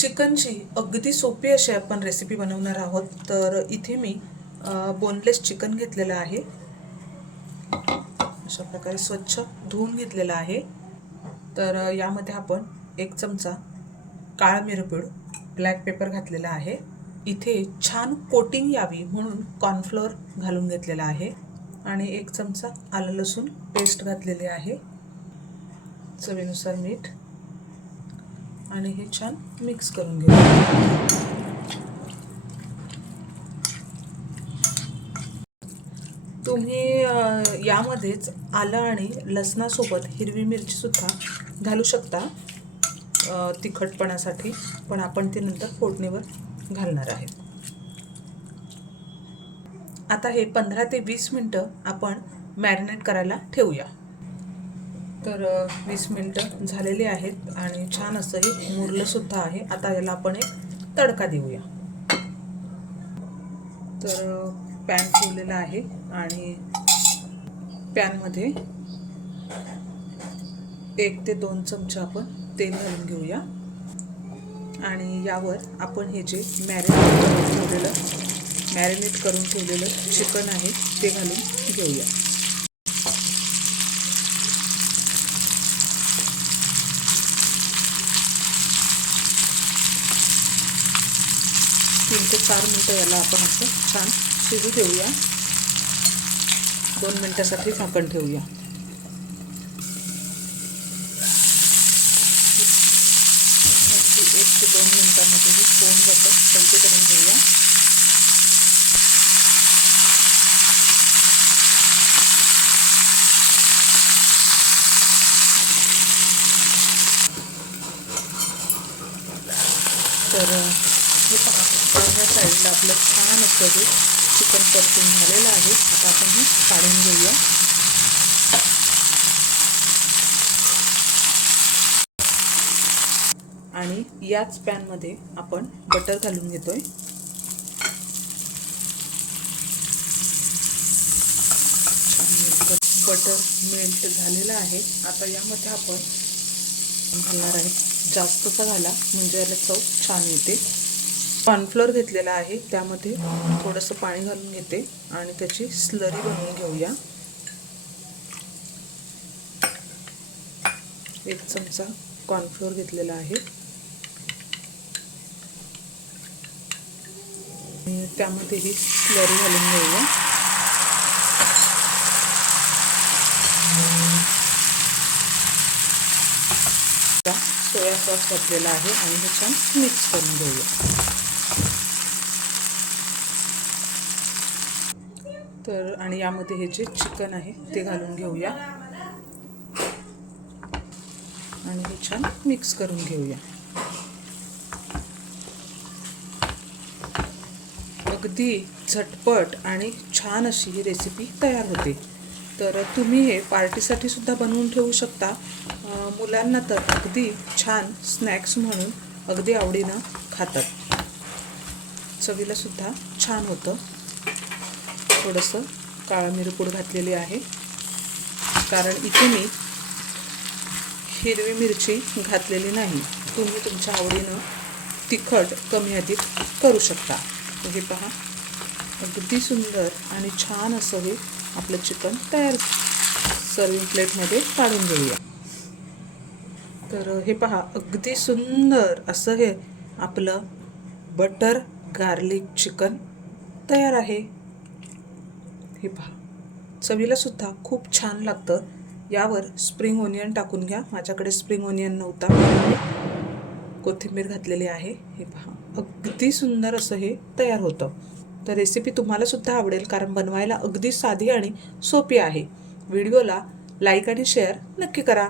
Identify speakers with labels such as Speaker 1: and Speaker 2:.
Speaker 1: चिकनची अगदी सोपी अशी आपण रेसिपी बनवणार आहोत. तर इथे मी बोनलेस चिकन घेतलेलं आहे. अशा प्रकारे स्वच्छ धुवून घेतलेलं आहे. तर यामध्ये आपण एक चमचा काळा मिरपूड ब्लॅक पेपर घातलेला आहे. इथे छान कोटिंग यावी म्हणून कॉर्नफ्लोअर घालून घेतलेला आहे. आणि एक चमचा आलं लसूण पेस्ट घातलेली आहे. चवीनुसार मीठ. आणि हे छान मिक्स करून घेऊ. तुम्ही यामध्येच आलं आणि लसणासोबत हिरवी मिरचीसुद्धा घालू शकता तिखटपणासाठी पण आपण ते नंतर फोडणीवर घालणार आहे. आता हे पंधरा ते वीस मिनटं आपण मॅरिनेट करायला ठेवूया. तर वीस मिनटं झालेली आहेत आणि छान असं हे मुरलंसुद्धा आहे. आता याला आपण एक तडका देऊया. तर पॅन ठेवलेला आहे आणि पॅनमध्ये एक ते दोन चमचे आपण तेल घालून घेऊया. आणि यावर आपण हे जे मॅरिनेट करून ठेवलेलं मॅरिनेट करून ठेवलेलं चिकन आहे ते घालून घेऊया. तीन ते चार मिनटं याला आपण असं छान शिजू देऊया दोन मिनटासाठी झाकण ठेवूया. एक दोन फ़ोन तर, हे पहा. पहिल्या साईडला आपलं छान असं हे चिकन परतून झालेलं आहे. आता आपण हे काढून घेऊया. आणि याच पॅनमध्ये आपण बटर घालून घेतोय. छान बटर मेल्ट झालेलं आहे. आता यामध्ये आपण घालणार आहे जास्तचा घाला म्हणजे याला चव छान येते. कॉर्नफ्लोअर घेतलेला आहे. त्यामध्ये थोडंसं पाणी घालून घेते आणि त्याची स्लरी बनवून घेऊया. एक चमचा कॉर्नफ्लोअर घेतलेला आहे. त्यामध्ये ही स्लरी घालून घेऊया. सोया सॉस घातलेला आहे आणि हे छान मिक्स करून घेऊया. तर आणि यामध्ये हे जे चिकन आहे ते घालून घेऊया. आणि हे छान मिक्स करून घेऊया. अगदी झटपट आणि छान अशी ही रेसिपी तयार होते. तर तुम्ही हे पार्टीसाठी सुद्धा बनवून ठेवू शकता. मुलांना तर अगदी छान स्नॅक्स म्हणून अगदी आवडीनं खातात. चवीला सुद्धा छान होतं. थोडंसं काळा मिरपूड घातलेली आहे. कारण इथे मी हिरवी मिरची घातलेली नाही. तुम्ही तुमच्या आवडीनं तिखट कमी अधिक करू शकता. हे पहा. अगदी सुंदर आणि छान असं हे आपलं चिकन तयार सर्विंग प्लेटमध्ये काढून घेऊया. तर हे पहा. अगदी सुंदर असं हे आपलं बटर गार्लिक चिकन तयार आहे. हे पहा. चवीला सुद्धा खूप छान लागतं. यावर स्प्रिंग ओनियन टाकून घ्या. माझ्याकडे स्प्रिंग ओनियन नव्हता. कोथिंबीर घातलेली आहे. हे पहा. अगदी सुंदर असं हे तयार होतं. तर रेसिपी तुम्हाला सुद्धा आवडेल कारण बनवायला अगदी साधी आणि सोपी आहे. व्हिडिओला लाईक आणि शेअर नक्की करा.